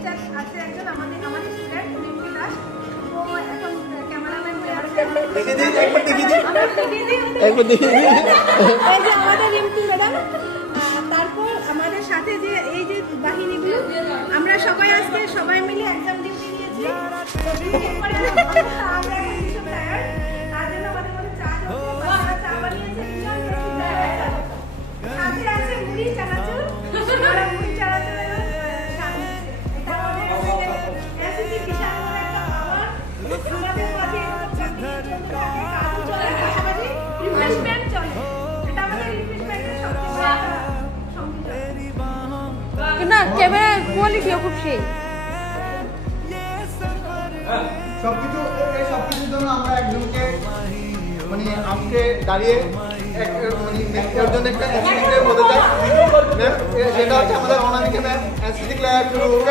In charge আছে একজন আমাদের স্টুডেন্ট রিম্পি দাস। ও এখন ক্যামেরাম্যান হয়ে আছে। দেখে দিন একবার দেখে দিন একবার দেখে দিন। এই যে আমাদের রিম্পি ম্যাডাম। তারপর আমাদের সাথে যে এই যে বাহিনীগুলো আমরা সবাই আজকে সবাই মিলে এক্সাম ডিউটি নিয়েছি। তো ডিউটির পরে আমরা এখন ভীষণ টায়ার্ড। তার জন্য আমাদের মধ্যে চা হচ্ছে, চা বানিয়েছে সাথে আছে মুড়ি চানাচুর। আমরা মুড়ি চানাচুরের স্বাদ নিচ্ছি। এটা আমাদের কাছে রেসিপি বিশাল বড় একটা খাবার। আমাদের মাঝে কাজও চলে, পাশাপাশি রিফ্রেশমেন্ট চলে। এটা আমাদের রিফ্রেশমেন্টের সবচেয়ে বড় একটা সংযোজন। না ক্যামেরার কোয়ালিটিও খুব সেই। সবকিছুর জন্য আমরা একজনকে মানে আজকে দাঁড়িয়ে মানে এর জন্য একটা অ্যাসিস্ট্যান্ট হতে চাই ম্যাম, সেটা হচ্ছে আমাদের অনামিকা ম্যাম, অ্যাসিস্ট্যান্ট ক্লাস শুরু হোক।